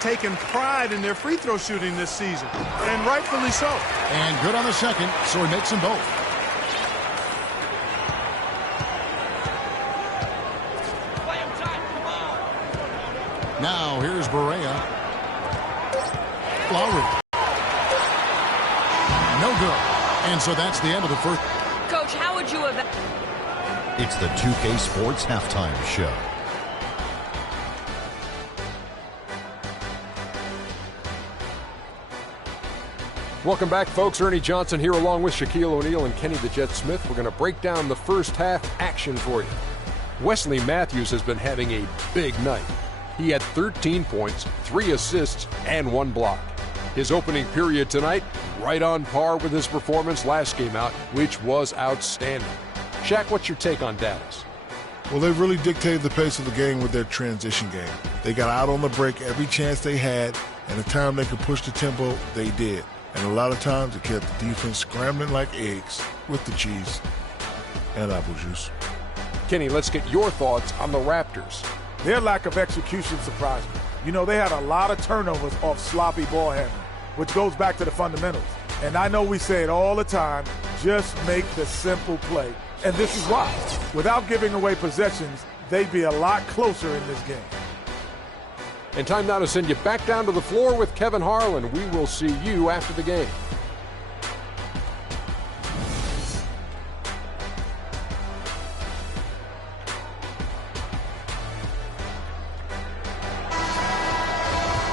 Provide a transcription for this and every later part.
taken pride in their free throw shooting this season, and rightfully so. And good on the second, so he makes them both. Now here's Barea. Lowry. No good. And so that's the end of the first. Coach, how would you have... It's the 2K Sports Halftime Show. Welcome back, folks. Ernie Johnson here along with Shaquille O'Neal and Kenny the Jet Smith. We're going to break down the first half action for you. Wesley Matthews has been having a big night. He had 13 points, 3 assists, and 1 block. His opening period tonight, right on par with his performance last game out, which was outstanding. Shaq, what's your take on Dallas? Well, they really dictated the pace of the game with their transition game. They got out on the break every chance they had, and the time they could push the tempo, they did. And a lot of times it kept the defense scrambling like eggs with the cheese and apple juice. Kenny, let's get your thoughts on the Raptors. Their lack of execution surprised me. You know, they had a lot of turnovers off sloppy ball handling, which goes back to the fundamentals. And I know we say it all the time, just make the simple play. And this is why. Without giving away possessions, they'd be a lot closer in this game. And time now to send you back down to the floor with Kevin Harlan. We will see you after the game.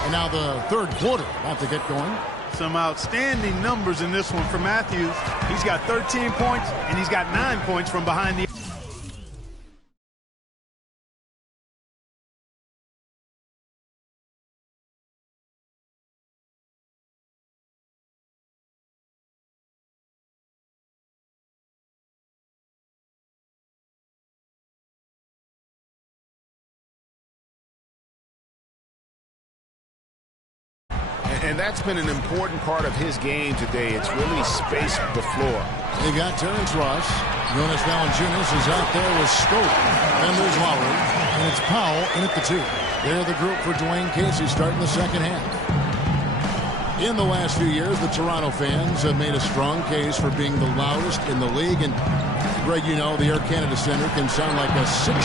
And now the third quarter about to get going. Some outstanding numbers in this one for Matthews. He's got 13 points, and he's got 9 points from behind the... And that's been an important part of his game today. It's really spaced the floor. They got Terrence Ross. Jonas Valanciunas is out there with Scope. And there's Lowry. And it's Powell in at the 2. They're the group for Dwayne Casey starting the second half. In the last few years, the Toronto fans have made a strong case for being the loudest in the league. And Greg, you know, the Air Canada Center can sound like a 60,000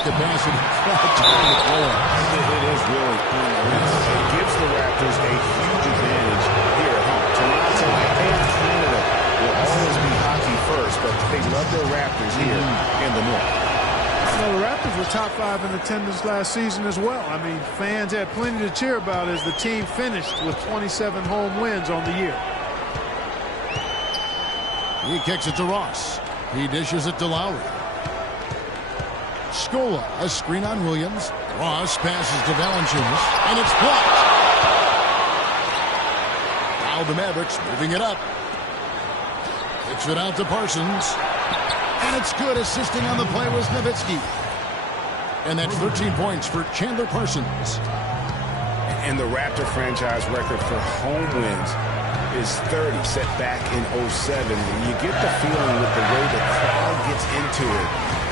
capacity crowd to the floor. It is really unreal. It gives the Raptors a huge advantage here at home. Toronto and Canada will always be hockey first, but they love their Raptors here in the North. Well, the Raptors were top 5 in attendance last season as well. I mean, fans had plenty to cheer about as the team finished with 27 home wins on the year. He kicks it to Ross. He dishes it to Lowry. Scola, a screen on Williams. Ross passes to Valanciunas, and it's blocked. Now the Mavericks moving it up. Kicks it out to Parsons. And it's good. Assisting on the play was Nowitzki. And that's 13 points for Chandler Parsons. And the Raptor franchise record for home wins is 30, set back in 07. And you get the feeling with the way the crowd gets into it,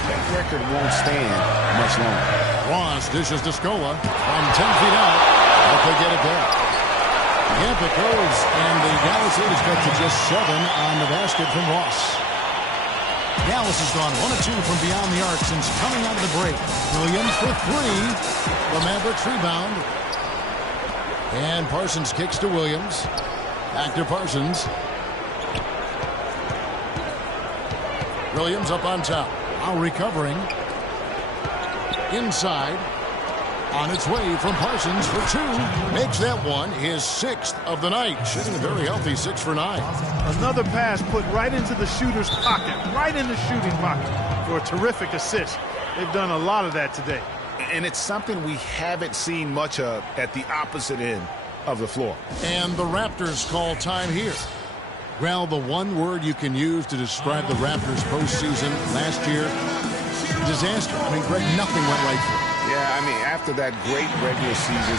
that record won't stand much longer. Ross dishes to Scola from 10 feet out. But they get it back. Yep, it goes. And the Dallas Leaders got to just 7 on the basket from Ross. Dallas has gone 1 of 2 from beyond the arc since coming out of the break. Williams for 3. The Mavericks rebound. And Parsons kicks to Williams. Back to Parsons. Williams up on top. Now recovering. Inside. On its way from Parsons for 2. Makes that one his 6th of the night. Shooting a very healthy 6 for 9. Another pass put right into the shooter's pocket, right in the shooting pocket for a terrific assist. They've done a lot of that today. And it's something we haven't seen much of at the opposite end of the floor. And the Raptors call time here. Well, the one word you can use to describe the Raptors postseason last year, disaster. I mean, Greg, nothing went right for them. Yeah, I mean, after that great regular season,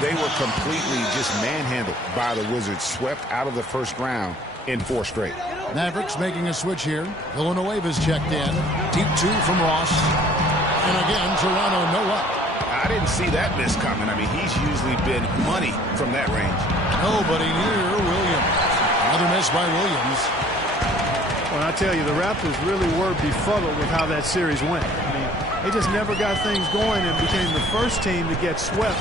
they were completely just manhandled by the Wizards, swept out of the first round in 4 straight. Mavericks making a switch here. Villanueva's checked in. Deep 2 from Ross. And again, Toronto no up. I didn't see that miss coming. I mean, he's usually been money from that range. Nobody near Williams. Another miss by Williams. Well, I tell you, the Raptors really were befuddled with how that series went. I mean, they just never got things going and became the first team to get swept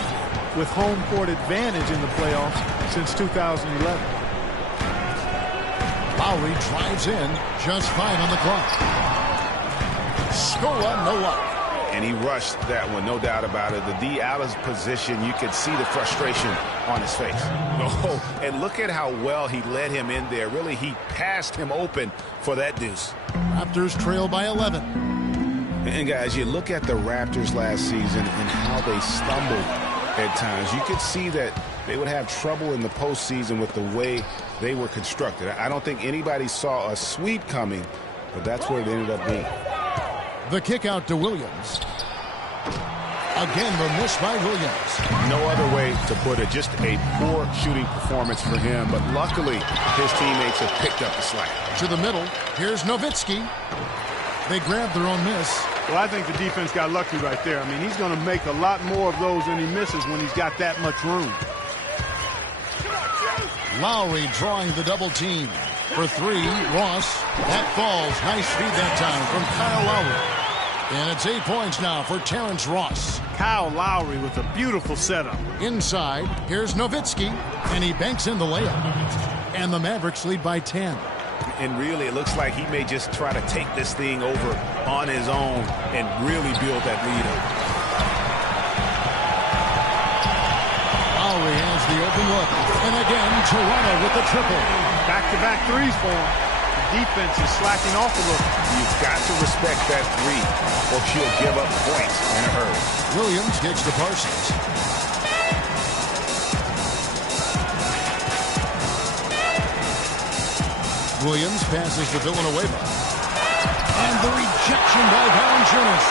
with home court advantage in the playoffs since 2011. Lowry drives in, just 5 on the clock. Scola, no luck. And he rushed that one, no doubt about it. The D. Allen's position, you could see the frustration on his face. Oh, and look at how well he led him in there. Really, he passed him open for that deuce. Raptors trail by 11. And, guys, you look at the Raptors last season and how they stumbled at times. You could see that they would have trouble in the postseason with the way they were constructed. I don't think anybody saw a sweep coming, but that's where it ended up being. The kick out to Williams. Again, the miss by Williams. No other way to put it. Just a poor shooting performance for him. But luckily, his teammates have picked up the slack. To the middle. Here's Nowitzki. They grabbed their own miss. Well, I think the defense got lucky right there. I mean, he's going to make a lot more of those than he misses when he's got that much room. Lowry drawing the double team. For 3, Ross. That falls. Nice feed that time from Kyle Lowry. And it's 8 points now for Terrence Ross. Kyle Lowry with a beautiful setup. Inside, here's Nowitzki, and he banks in the layup. And the Mavericks lead by 10. And really, it looks like he may just try to take this thing over on his own and really build that lead up. Lowry has the open look. And again, Toronto with the triple. Back-to-back threes for him. The defense is slacking off a little. You've got to respect that three, or she'll give up points in a hurry. Williams gets to Parsons. Williams passes to Villanueva. And the rejection by Valanciunas.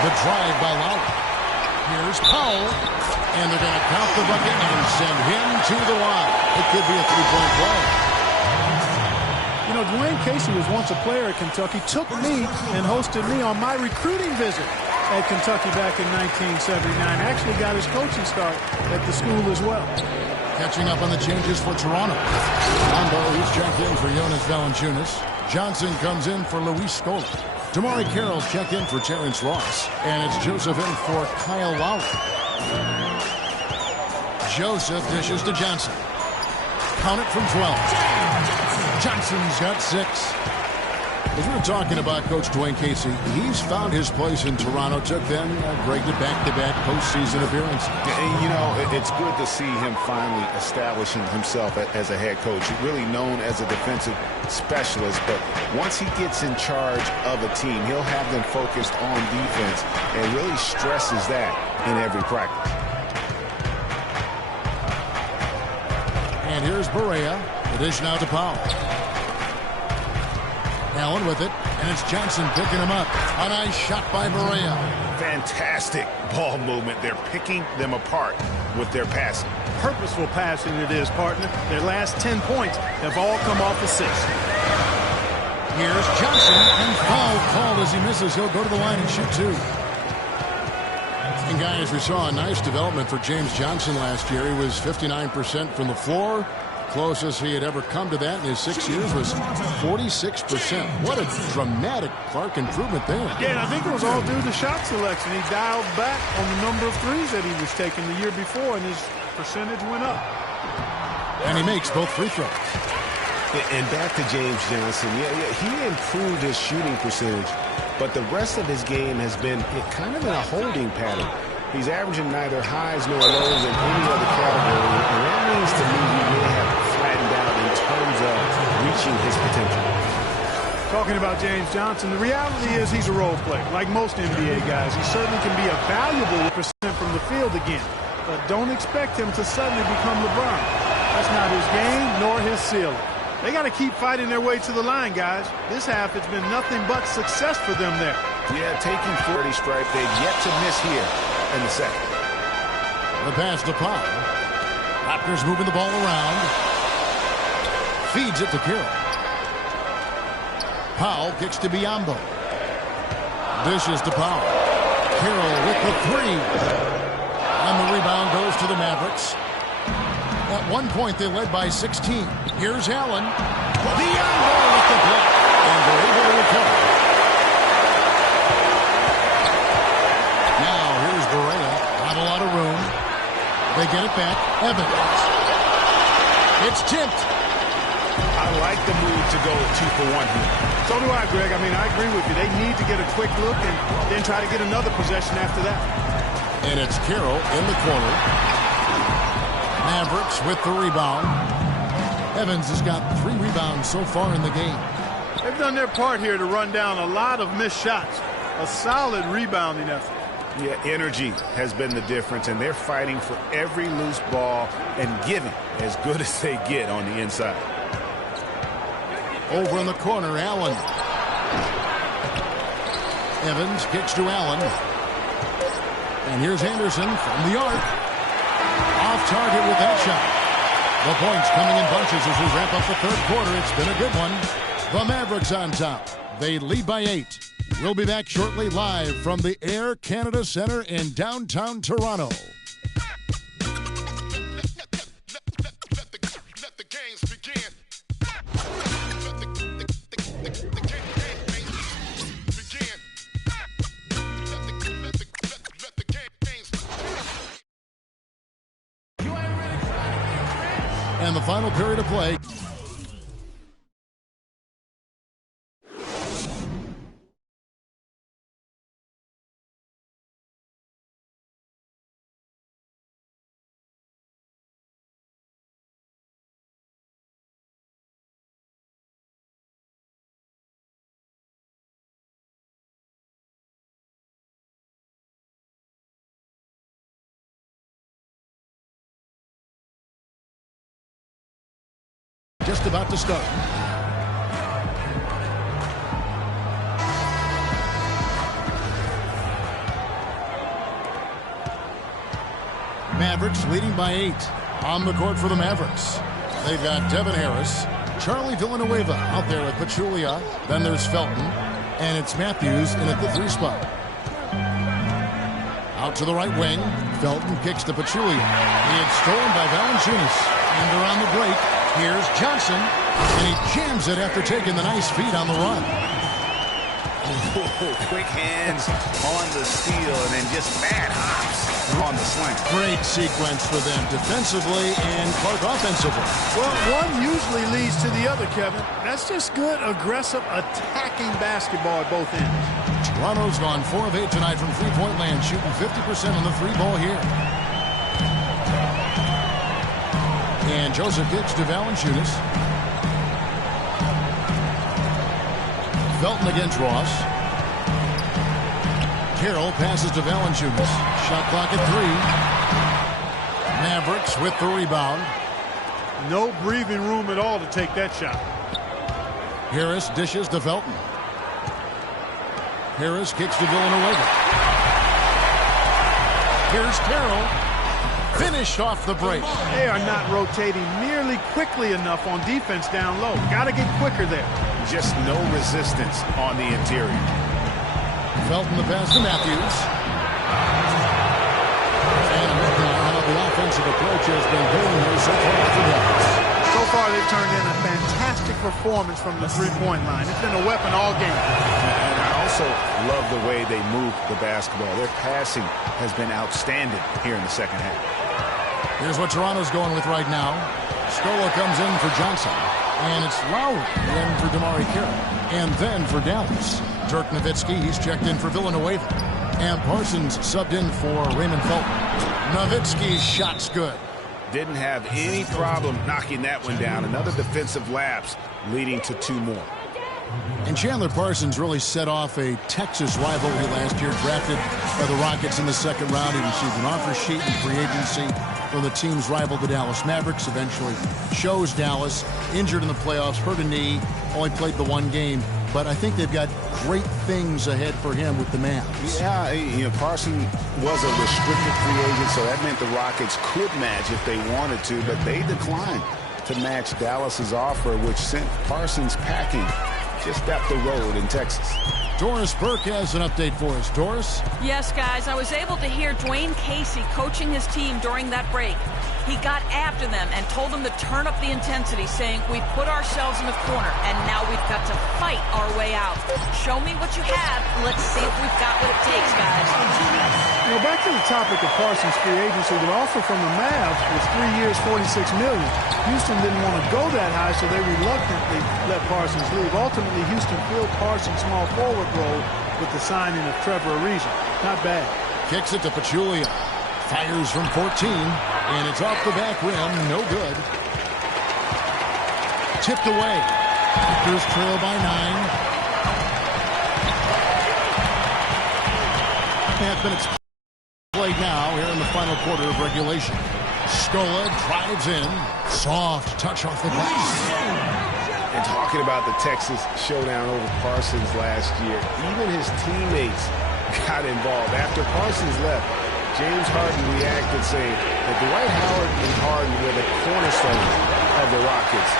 The drive by Lowry. Here's Powell. And they're going to count the bucket and send him to the line. It could be a three-point play. You know, Dwayne Casey was once a player at Kentucky, took me and hosted me on my recruiting visit at Kentucky back in 1979. Actually got his coaching start at the school as well. Catching up on the changes for Toronto. Rondo, he's checked in for Jonas Valanciunas. Johnson comes in for Luis Scola. Damari Carroll's checked in for Terrence Ross. And it's Joseph in for Kyle Lowry. Joseph dishes to Johnson. Count it from 12. Johnson's got 6. As we were talking about Coach Dwayne Casey, he's found his place in Toronto, took them great back-to-back postseason appearances. And, you know, it's good to see him finally establishing himself as a head coach. Really known as a defensive specialist, but once he gets in charge of a team, he'll have them focused on defense and really stresses that in every practice. And here's Barea. The dish now to Powell. Allen with it, and it's Johnson picking him up. A nice shot by Barea. Fantastic ball movement. They're picking them apart with their passing. Purposeful passing it is, partner. Their last 10 points have all come off assists. Here's Johnson, and foul called as he misses. He'll go to the line and shoot 2. And guys, we saw a nice development for James Johnson last year. He was 59% from the floor. Closest he had ever come to that in his 6 years was 46%. What a dramatic Clark improvement there. Yeah, and I think it was all due to shot selection. He dialed back on the number of threes that he was taking the year before, and his percentage went up. And he makes both free throws. And back to James Johnson. Yeah, he improved his shooting percentage, but the rest of his game has been kind of in a holding pattern. He's averaging neither highs nor lows in any other category, and that means to me he may have flattened out in terms of reaching his potential. Talking about James Johnson, the reality is he's a role player, like most NBA guys. He certainly can be a valuable percent from the field again, but don't expect him to suddenly become LeBron. That's not his game nor his ceiling. They got to keep fighting their way to the line, guys. This half, it's been nothing but success for them there. Yeah, taking 40 stripe. They've yet to miss here in the second. The pass to Powell. Raptors moving the ball around. Feeds it to Carroll. Powell kicks to Biyombo. Dishes to Powell. Carroll with the three. And the rebound goes to the Mavericks. At one point, they led by 16. Here's Allen. The angle with the block. And they're able to recover. Now, here's Berea. Not a lot of room. They get it back. Evans. It's tipped. I like the move to go 2 for 1 here. So do I, Greg. I mean, I agree with you. They need to get a quick look and then try to get another possession after that. And it's Carroll in the corner. Mavericks with the rebound. Evans has got 3 rebounds so far in the game. They've done their part here to run down a lot of missed shots. A solid rebounding effort. Yeah, energy has been the difference, and they're fighting for every loose ball and giving as good as they get on the inside. Over in the corner, Allen. Evans kicks to Allen. And here's Anderson from the arc. Off target with that shot. The points coming in bunches as we wrap up the third quarter. It's been a good one. The Mavericks on top. They lead by 8. We'll be back shortly live from the Air Canada Centre in downtown Toronto. And the final period of play. Just about to start. Mavericks leading by 8. On the court for the Mavericks. They've got Devin Harris, Charlie Villanueva out there with Pachulia. Then there's Felton. And it's Matthews in at the 3 spot. Out to the right wing. Felton kicks to Pachulia. It's stolen by Valanciunas. And around the break, here's Johnson. And he jams it after taking the nice feed on the run. Quick hands on the steal and then just bad hops on the slam. Great sequence for them defensively and Clark offensively. Well, one usually leads to the other, Kevin. That's just good, aggressive, attacking basketball at both ends. Toronto's gone 4 of 8 tonight from three-point land, shooting 50% on the 3-ball here. And Joseph kicks to Valanciunas. Felton against Ross. Carroll passes to Valanciunas. Shot clock at 3. Mavericks with the rebound. No breathing room at all to take that shot. Harris dishes to Felton. Harris kicks to Villanueva. Here's Carroll. Finished off the break. They are not rotating nearly quickly enough on defense down low. Got to get quicker there. Just no resistance on the interior. Felton the pass to Matthews. And look at how the offensive approach has been going here so far for the Mavericks. So far, they've turned in a fantastic performance from the three-point line. It's been a weapon all game. And I also love the way they move the basketball. Their passing has been outstanding here in the second half. Here's what Toronto's going with right now. Scola comes in for Johnson. And it's Lowry in for DeMar Carroll. And then for Dallas. Dirk Nowitzki, he's checked in for Villanueva. And Parsons subbed in for Raymond Felton. Nowitzki's shot's good. Didn't have any problem knocking that one down. Another defensive lapse leading to 2 more. And Chandler Parsons really set off a Texas rivalry last year, drafted by the Rockets in the second round. He received an offer sheet in free agency from the team's rival, the Dallas Mavericks. Eventually chose Dallas, injured in the playoffs, hurt a knee, only played the 1 game. But I think they've got great things ahead for him with the Mavs. Yeah, Parsons was a restricted free agent, so that meant the Rockets could match if they wanted to, but they declined to match Dallas's offer, which sent Parsons packing just up the road in Texas. Doris Burke has an update for us. Doris? Yes, guys, I was able to hear Dwayne Casey coaching his team during that break. He got after them and told them to turn up the intensity, saying, we put ourselves in the corner, and now we've got to fight our way out. Show me what you have. Let's see if we've got what it takes, guys. You know, back to the topic of Parsons' free agency, but also from the Mavs was 3 years, $46 million. Houston didn't want to go that high, so they reluctantly let Parsons leave. Ultimately, Houston filled Parsons' small forward role with the signing of Trevor Ariza. Not bad. Kicks it to Pachulia. Fires from 14, and it's off the back rim. No good. Tipped away. Raptors trail by 9. 9.5 minutes played now here in the final quarter of regulation. Scola drives in. Soft touch off the glass. And talking about the Texas showdown over Parsons last year, even his teammates got involved. After Parsons left, James Harden reacted saying that Dwight Howard and Harden were the cornerstones of the Rockets.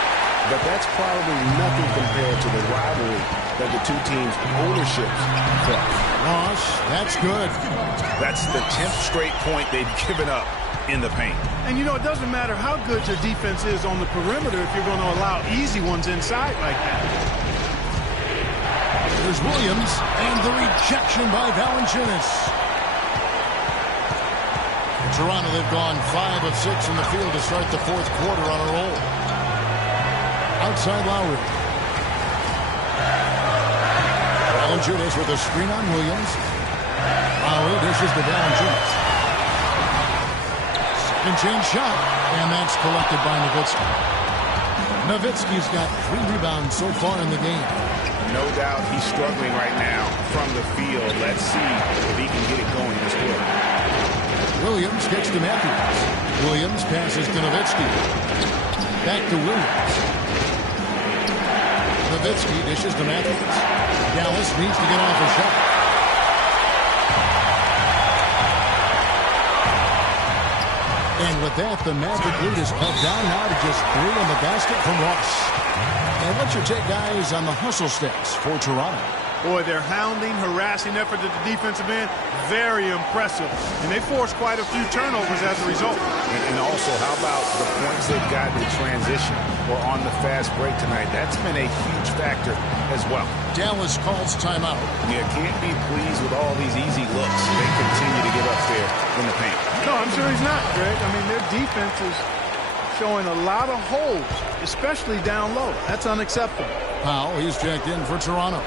But that's probably nothing compared to the rivalry that the two teams' ownerships felt. Ross, that's good. That's the 10th straight point they've given up in the paint. And, you know, it doesn't matter how good your defense is on the perimeter if you're going to allow easy ones inside like that. There's Williams, and the rejection by Valanciunas. Toronto, they've gone 5 of 6 in the field to start the fourth quarter on a roll. Outside Lowry. Valanciunas with a screen on Williams. Lowry dishes to Valanciunas. Second chance shot, and that's collected by Nowitzki. Nowitzki's got 3 rebounds so far in the game. No doubt he's struggling right now from the field. Let's see if he can get it going this quarter. Williams kicks to Matthews. Williams passes to Nowitzki. Back to Williams. Nowitzki dishes to Matthews. Dallas needs to get off a shot. And with that, the Maverick lead is cut down now to just 3 in the basket from Ross. And what's your take, guys, on the hustle stats for Toronto? Boy, their hounding, harassing effort at the defensive end, very impressive. And they forced quite a few turnovers as a result. And also, how about the points they've gotten in transition or on the fast break tonight? That's been a huge factor as well. Dallas calls timeout. You can't be pleased with all these easy looks they continue to give up there in the paint. No, I'm sure he's not, Greg. I mean, their defense is showing a lot of holes, especially down low. That's unacceptable. Powell, he's checked in for Toronto.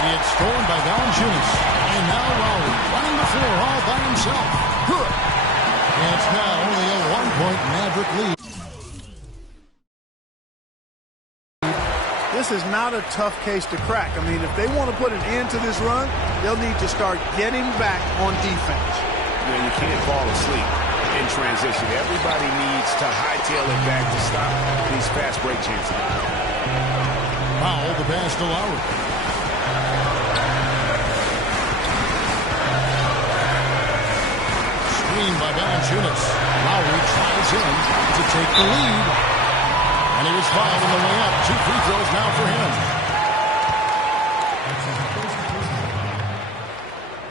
It's stolen by Valanciunas. And now Lowry running the floor all by himself. Good. And it's now only a 1-point Maverick lead. This is not a tough case to crack. I mean, if they want to put an end to this run, they'll need to start getting back on defense. You can't fall asleep in transition. Everybody needs to hightail it back to stop these fast break chances. Powell, the pass to Lowry. Screen by Valanciunas. Lowry tries in to take the lead. And he was fouled on the way up. 2 free throws now for him.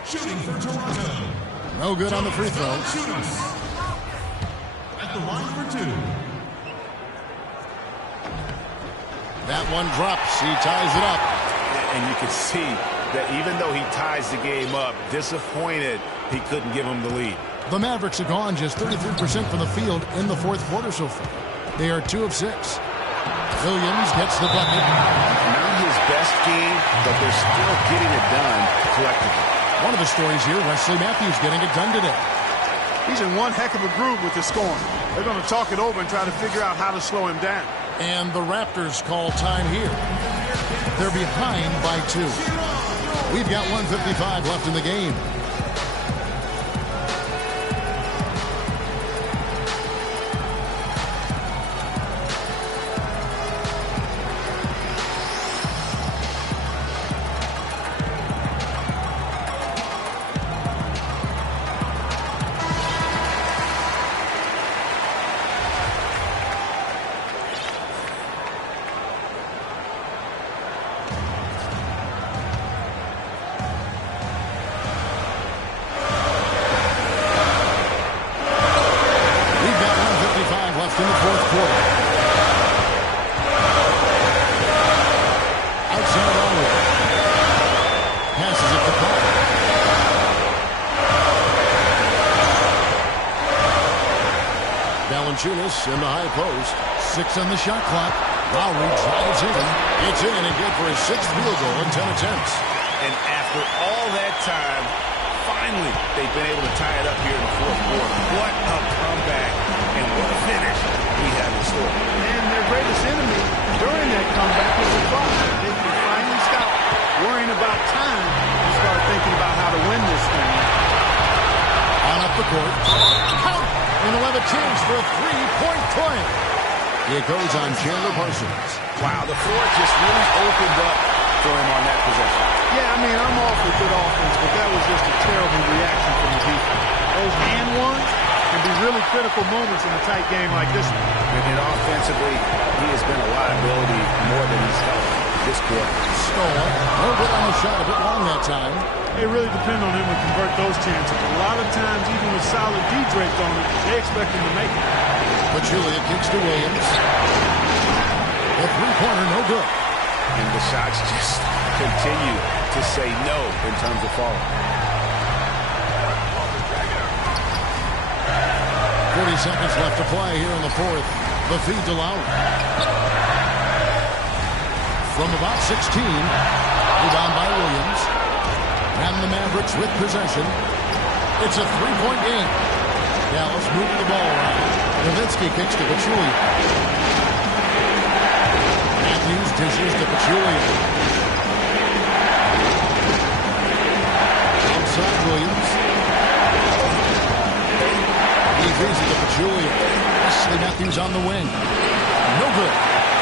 Shooting for Toronto. No good on the free throws. At the line for 2. That one drops. He ties it up. And you can see that even though he ties the game up, disappointed he couldn't give him the lead. The Mavericks have gone just 33% from the field in the fourth quarter so far. They are 2 of 6. Williams gets the bucket. Not his best game, but they're still getting it done collectively. One of the stories here, Wesley Matthews getting it done today. He's in one heck of a groove with the scoring. They're going to talk it over and try to figure out how to slow him down. And the Raptors call time here. They're behind by 2. We've got 1:55 left in the game. Valanciunas in the high post. 6 on the shot clock. Lowry drives in. Gets in and good for his 6th field goal in 10 attempts. And after all that time, finally, they've been able to tie it up here in the fourth quarter. What a comeback and what a finish we have in store. And their greatest enemy during that comeback was the clock. They can finally stop worrying about time and start thinking about how to win this thing. On up the court. Count! And they'll have a chance for a 3-point play. It goes on Chandler Parsons. Wow, the floor just really opened up for him on that possession. Yeah, I mean, I'm all for good offense, but that was just a terrible reaction from the defense. Those and ones can be really critical moments in a tight game like this one. And offensively, he has been a liability more than he's helped this quarter. Stola, no good on the shot, a bit long that time. They really depend on him to convert those chances. A lot of times, even with solid D draped on it, they expect him to make it. Pachulia kicks to Williams. The three-pointer, no good. And the shots just continue to say no in terms of falling. 40 seconds left to play here in the fourth. The feed to Lowry. From about 16. Rebound by Williams. And the Mavericks with possession. It's a 3-point game. Dallas moving the ball around. Nowitzki kicks to Pachulia. Matthews dishes to Pachulia. Outside Williams. He agrees to Pachulia. Wesley Matthews on the wing. No good.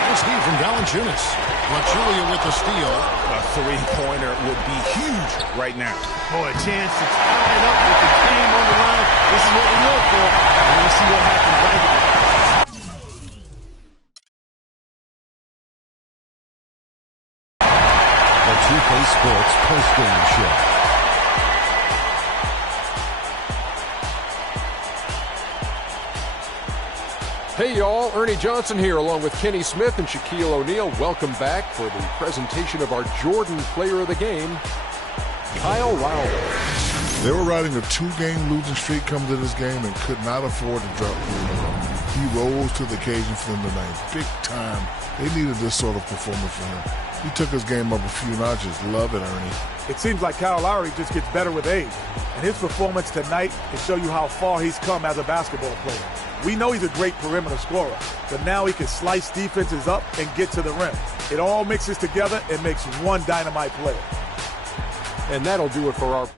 The steal from Valanciunas. Pachulia with the steal. A three-pointer would be huge right now. Boy, a chance to tie it up with the game on the line. This is what we look for. And we'll see what happens right here. The 2K Sports postgame show. Hey y'all, Ernie Johnson here along with Kenny Smith and Shaquille O'Neal. Welcome back for the presentation of our Jordan Player of the Game, Kyle Lowry. They were riding a 2-game losing streak coming to this game and could not afford to drop the He rose to the occasion for them tonight. Big time. They needed this sort of performance from him. He took his game up a few notches. Love it, Ernie. It seems like Kyle Lowry just gets better with age. And his performance tonight can show you how far he's come as a basketball player. We know he's a great perimeter scorer, but now he can slice defenses up and get to the rim. It all mixes together and makes one dynamite player. And that'll do it for our